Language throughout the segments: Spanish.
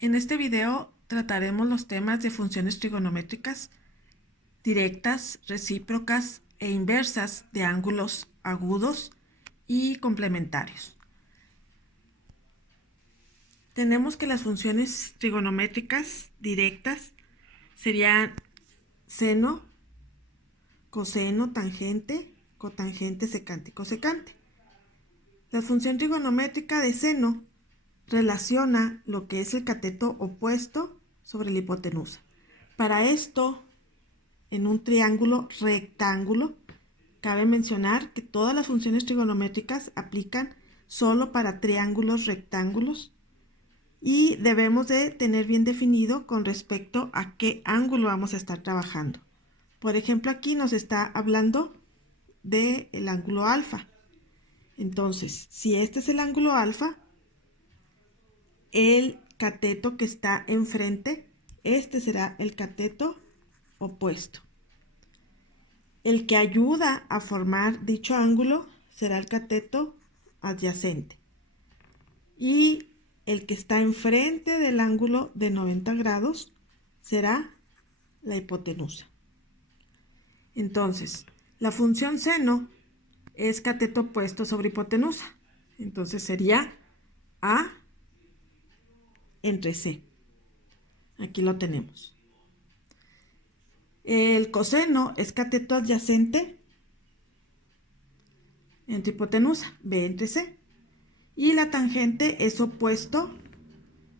En este video trataremos los temas de funciones trigonométricas directas, recíprocas e inversas de ángulos agudos y complementarios. Tenemos que las funciones trigonométricas directas serían seno, coseno, tangente, cotangente, secante y cosecante. La función trigonométrica de seno relaciona lo que es el cateto opuesto sobre la hipotenusa. Para esto, en un triángulo rectángulo, cabe mencionar que todas las funciones trigonométricas aplican solo para triángulos rectángulos y debemos de tener bien definido con respecto a qué ángulo vamos a estar trabajando. Por ejemplo, aquí nos está hablando del ángulo alfa. Entonces, si este es el ángulo alfa, el cateto que está enfrente, este será el cateto opuesto. El que ayuda a formar dicho ángulo será el cateto adyacente. Y el que está enfrente del ángulo de 90 grados será la hipotenusa. Entonces, la función seno es cateto opuesto sobre hipotenusa. Entonces sería A entre C. Aquí lo tenemos. El coseno es cateto adyacente entre hipotenusa, B entre C. Y la tangente es opuesto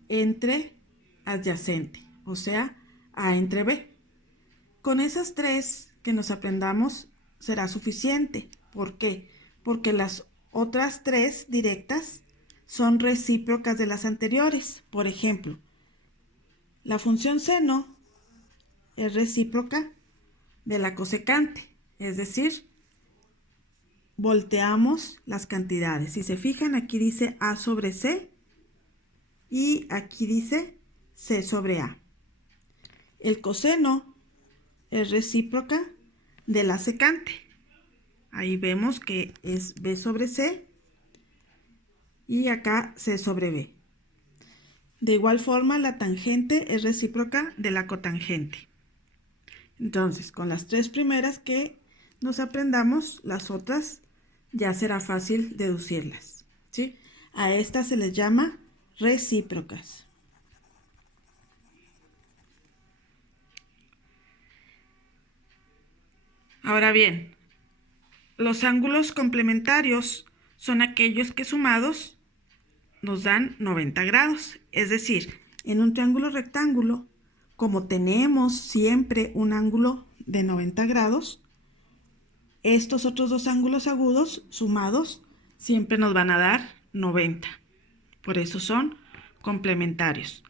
entre adyacente, o sea, A entre B. Con esas tres que nos aprendamos será suficiente. ¿Por qué? Porque las otras tres directas son recíprocas de las anteriores. Por ejemplo, la función seno es recíproca de la cosecante, es decir, volteamos las cantidades. Si se fijan, aquí dice A sobre C y aquí dice C sobre A. El coseno es recíproca de la secante. Ahí vemos que es B sobre C y acá C sobre B. De igual forma, la tangente es recíproca de la cotangente. Entonces, con las tres primeras que nos aprendamos, las otras ya será fácil deducirlas, ¿sí? A estas se les llama recíprocas. Ahora bien, los ángulos complementarios son aquellos que sumados nos dan 90 grados. Es decir, en un triángulo rectángulo, como tenemos siempre un ángulo de 90 grados, estos otros dos ángulos agudos sumados siempre nos van a dar 90. Por eso son complementarios.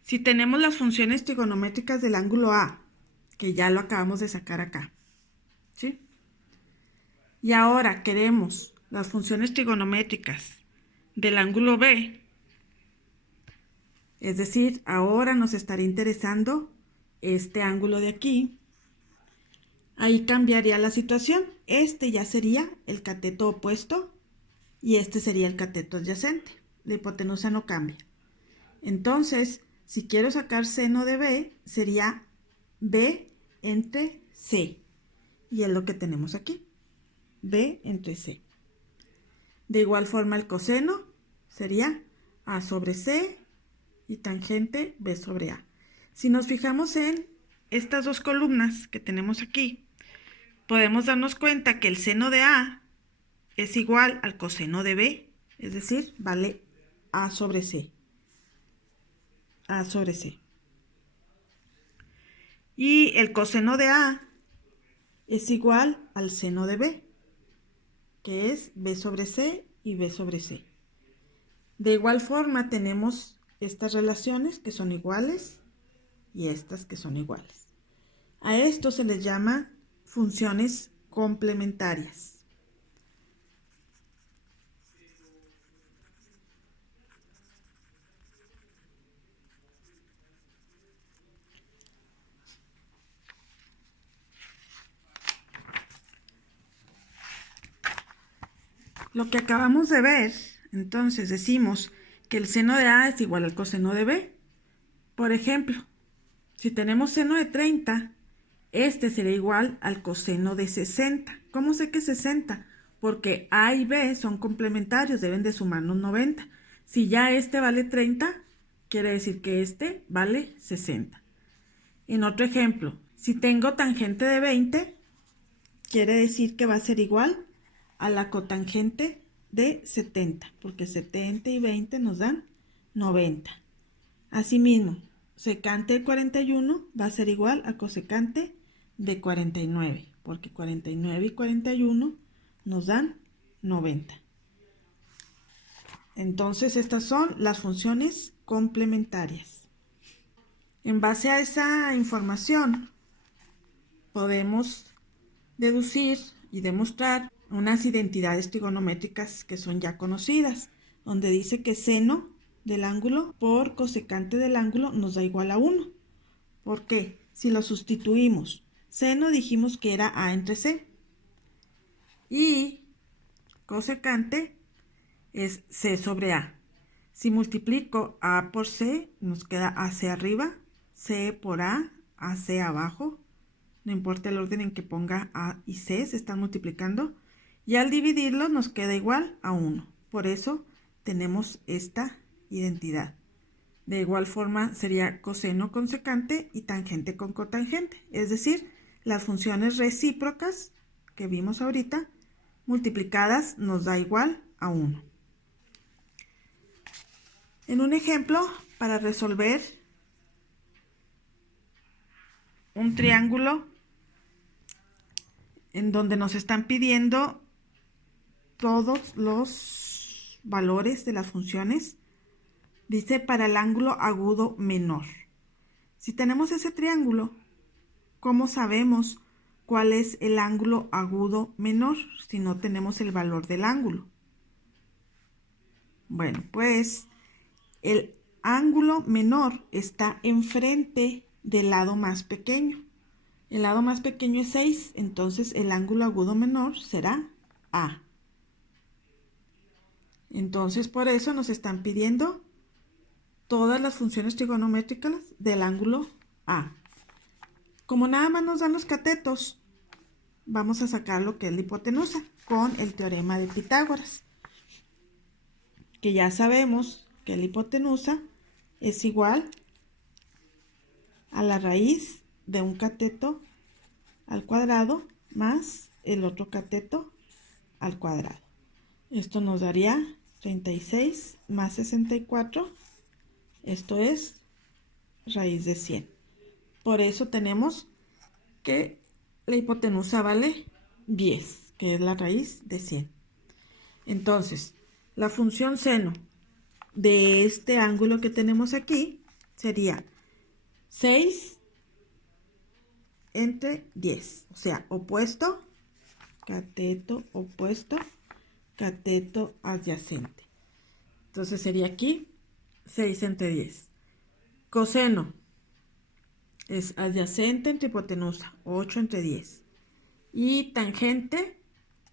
Si tenemos las funciones trigonométricas del ángulo A, que ya lo acabamos de sacar acá, ¿sí? Y ahora queremos las funciones trigonométricas del ángulo B, es decir, ahora nos estaría interesando este ángulo de aquí. Ahí cambiaría la situación. Este ya sería el cateto opuesto y este sería el cateto adyacente. La hipotenusa no cambia. Entonces, si quiero sacar seno de B, sería B entre C. Y es lo que tenemos aquí. B entre C. De igual forma, el coseno sería A sobre C y tangente B sobre A. Si nos fijamos en estas dos columnas que tenemos aquí, podemos darnos cuenta que el seno de A es igual al coseno de B, es decir, vale A sobre C. A sobre C. Y el coseno de A es igual al seno de B, que es B sobre C y B sobre C. De igual forma tenemos estas relaciones que son iguales y estas que son iguales. A esto se les llama funciones complementarias. Lo que acabamos de ver, entonces decimos que el seno de A es igual al coseno de B. Por ejemplo, si tenemos seno de 30, este será igual al coseno de 60. ¿Cómo sé que es 60? Porque A y B son complementarios, deben de sumarnos 90. Si ya este vale 30, quiere decir que este vale 60. En otro ejemplo, si tengo tangente de 20, quiere decir que va a ser igual a la cotangente de 70, porque 70 y 20 nos dan 90. Asimismo, secante de 41 va a ser igual a cosecante de 49, porque 49 y 41 nos dan 90. Entonces, estas son las funciones complementarias. En base a esa información, podemos deducir y demostrar unas identidades trigonométricas que son ya conocidas, donde dice que seno del ángulo por cosecante del ángulo nos da igual a 1. ¿Por qué? Si lo sustituimos, seno dijimos que era A entre C y cosecante es C sobre A. Si multiplico A por C, nos queda AC arriba, C por A, AC abajo. No importa el orden en que ponga A y C, se están multiplicando. Y al dividirlo nos queda igual a 1. Por eso tenemos esta identidad. De igual forma sería coseno con secante y tangente con cotangente. Es decir, las funciones recíprocas que vimos ahorita, multiplicadas nos da igual a 1. En un ejemplo, para resolver un triángulo en donde nos están pidiendo todos los valores de las funciones, dice para el ángulo agudo menor. Si tenemos ese triángulo, ¿cómo sabemos cuál es el ángulo agudo menor si no tenemos el valor del ángulo? Bueno, pues el ángulo menor está enfrente del lado más pequeño. El lado más pequeño es 6, entonces el ángulo agudo menor será A. Entonces por eso nos están pidiendo todas las funciones trigonométricas del ángulo A. Como nada más nos dan los catetos, vamos a sacar lo que es la hipotenusa con el teorema de Pitágoras, que ya sabemos que la hipotenusa es igual a la raíz de un cateto al cuadrado más el otro cateto al cuadrado. Esto nos daría 36 más 64, esto es raíz de 100. Por eso tenemos que la hipotenusa vale 10, que es la raíz de 100. Entonces, la función seno de este ángulo que tenemos aquí sería 6 entre 10, o sea, opuesto, cateto opuesto, cateto adyacente. Entonces sería aquí 6 entre 10. Coseno es adyacente entre hipotenusa, 8 entre 10. Y tangente,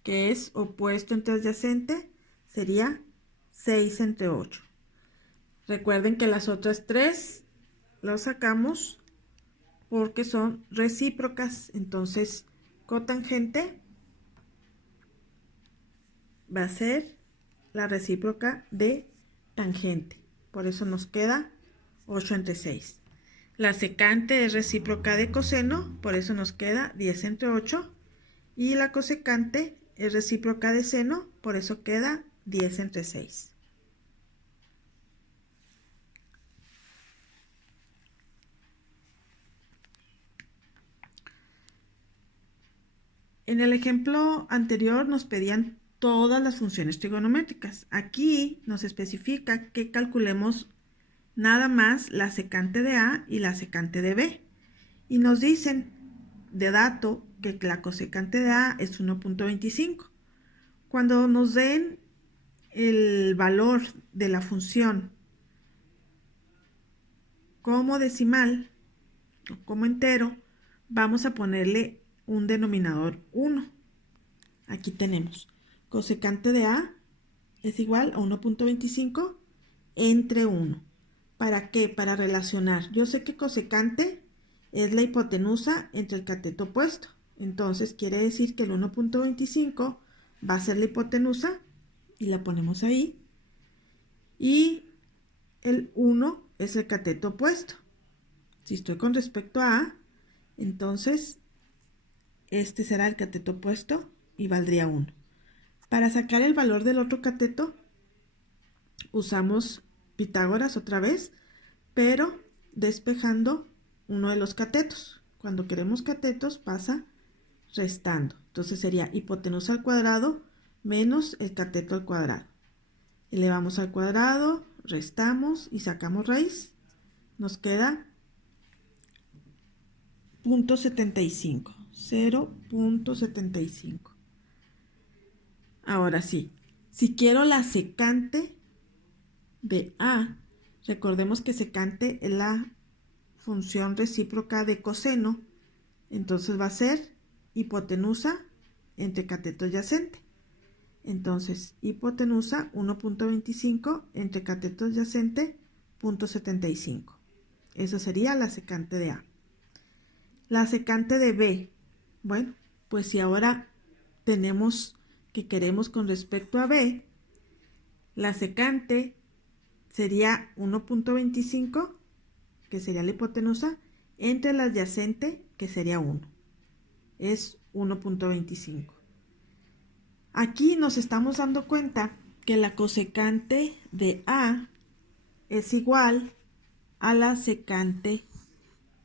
que es opuesto entre adyacente, sería 6 entre 8. Recuerden que las otras tres las sacamos porque son recíprocas. Entonces, cotangente va a ser la recíproca de tangente. Por eso nos queda 8 entre 6. La secante es recíproca de coseno, por eso nos queda 10 entre 8. Y la cosecante es recíproca de seno, por eso queda 10 entre 6. En el ejemplo anterior nos pedían todas las funciones trigonométricas. Aquí nos especifica que calculemos nada más la secante de A y la secante de B. Y nos dicen de dato que la cosecante de A es 1.25. Cuando nos den el valor de la función como decimal o como entero, vamos a ponerle un denominador 1. Aquí tenemos cosecante de A es igual a 1.25 entre 1. ¿Para qué? Para relacionar. Yo sé que cosecante es la hipotenusa entre el cateto opuesto. Entonces quiere decir que el 1.25 va a ser la hipotenusa y la ponemos ahí. Y el 1 es el cateto opuesto. Si estoy con respecto a A, entonces este será el cateto opuesto y valdría 1. Para sacar el valor del otro cateto, usamos Pitágoras otra vez, pero despejando uno de los catetos. Cuando queremos catetos pasa restando. Entonces sería hipotenusa al cuadrado menos el cateto al cuadrado. Elevamos al cuadrado, restamos y sacamos raíz. Nos queda 0.75. 0.75. Ahora sí, si quiero la secante de A, recordemos que secante es la función recíproca de coseno, entonces va a ser hipotenusa entre cateto adyacente. Entonces, hipotenusa 1.25 entre cateto adyacente 0.75. Eso sería la secante de A. La secante de B. Bueno, pues si ahora tenemos que queremos con respecto a B, la secante sería 1.25, que sería la hipotenusa, entre la adyacente, que sería 1. Es 1.25. Aquí nos estamos dando cuenta que la cosecante de A es igual a la secante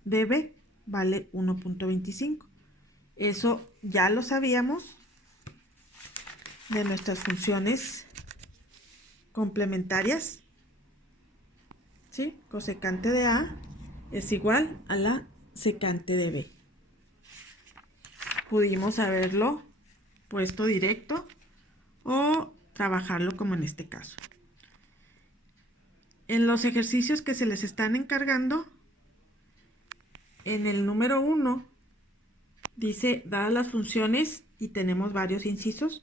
de B, vale 1.25. Eso ya lo sabíamos de nuestras funciones complementarias. ¿Sí? Cosecante de A es igual a la secante de B. Pudimos haberlo puesto directo o trabajarlo como en este caso. En los ejercicios que se les están encargando, en el número 1 dice, dadas las funciones, y tenemos varios incisos,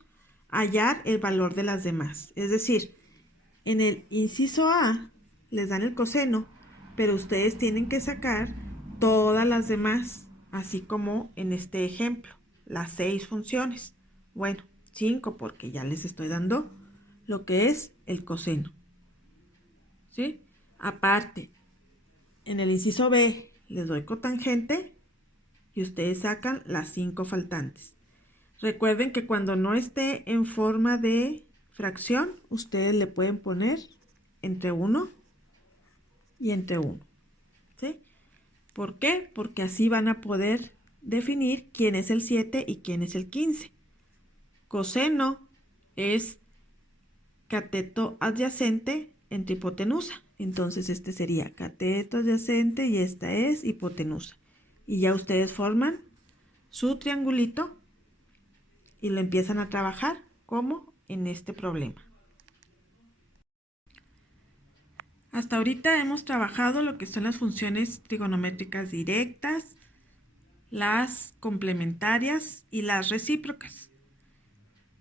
hallar el valor de las demás. Es decir, en el inciso A les dan el coseno, pero ustedes tienen que sacar todas las demás, así como en este ejemplo, las 6 funciones. Bueno, 5 porque ya les estoy dando lo que es el coseno. ¿Sí? Aparte, en el inciso B les doy cotangente y ustedes sacan las 5 faltantes. Recuerden que cuando no esté en forma de fracción, ustedes le pueden poner entre 1 y entre 1. ¿Sí? ¿Por qué? Porque así van a poder definir quién es el 7 y quién es el 15. Coseno es cateto adyacente entre hipotenusa. Entonces este sería cateto adyacente y esta es hipotenusa. Y ya ustedes forman su triangulito y lo empiezan a trabajar como en este problema. Hasta ahorita hemos trabajado lo que son las funciones trigonométricas directas, las complementarias y las recíprocas.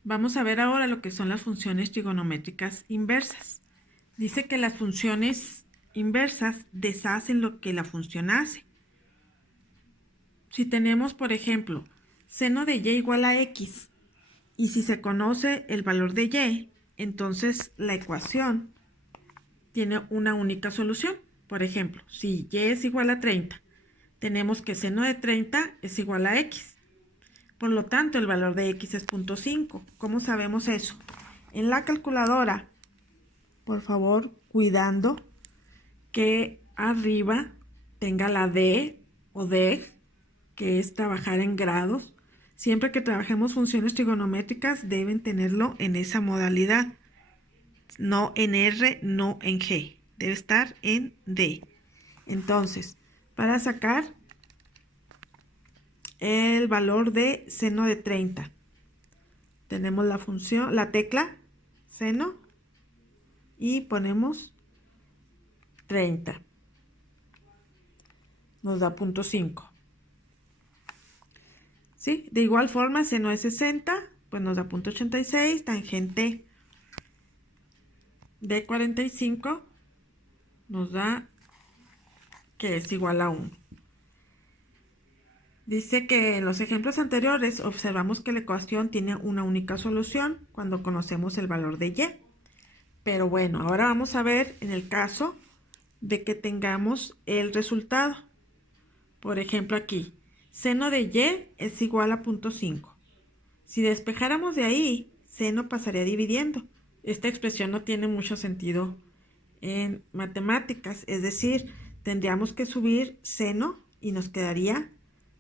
Vamos a ver ahora lo que son las funciones trigonométricas inversas. Dice que las funciones inversas deshacen lo que la función hace. Si tenemos, por ejemplo, seno de y igual a x, y si se conoce el valor de y, entonces la ecuación tiene una única solución. Por ejemplo, si y es igual a 30, tenemos que seno de 30 es igual a x. Por lo tanto, el valor de x es 0.5. ¿Cómo sabemos eso? En la calculadora, por favor, cuidando que arriba tenga la D o DEG, que es trabajar en grados. Siempre que trabajemos funciones trigonométricas deben tenerlo en esa modalidad. No en R, no en G. Debe estar en D. Entonces, para sacar el valor de seno de 30, tenemos la función, la tecla seno y ponemos 30. Nos da 0.5. ¿Sí? De igual forma, seno de 60, pues nos da 0.86, tangente de 45 nos da que es igual a 1. Dice que en los ejemplos anteriores observamos que la ecuación tiene una única solución cuando conocemos el valor de y. Pero bueno, ahora vamos a ver en el caso de que tengamos el resultado. Por ejemplo aquí, seno de y es igual a 0.5. Si despejáramos de ahí, seno pasaría dividiendo. Esta expresión no tiene mucho sentido en matemáticas, es decir, tendríamos que subir seno y nos quedaría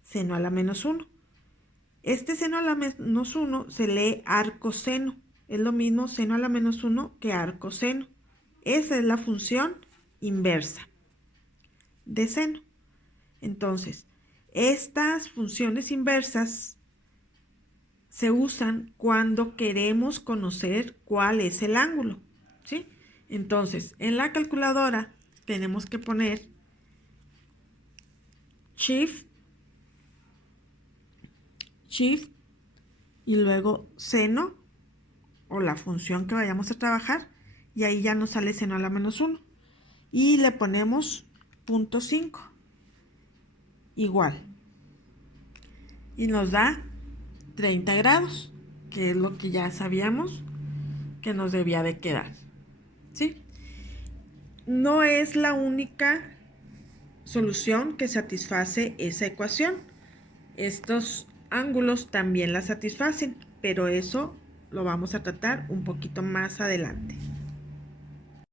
seno a la menos 1. Este seno a la menos 1 se lee arcoseno. Es lo mismo seno a la menos 1 que arcoseno. Esa es la función inversa de seno. Entonces, estas funciones inversas se usan cuando queremos conocer cuál es el ángulo, ¿sí? Entonces, en la calculadora tenemos que poner Shift y luego seno o la función que vayamos a trabajar, y ahí ya nos sale seno a la menos 1 y le ponemos 0.5 igual y nos da 30 grados, que es lo que ya sabíamos que nos debía de quedar, ¿sí? No es la única solución que satisface esa ecuación. Estos ángulos también la satisfacen, pero eso lo vamos a tratar un poquito más adelante.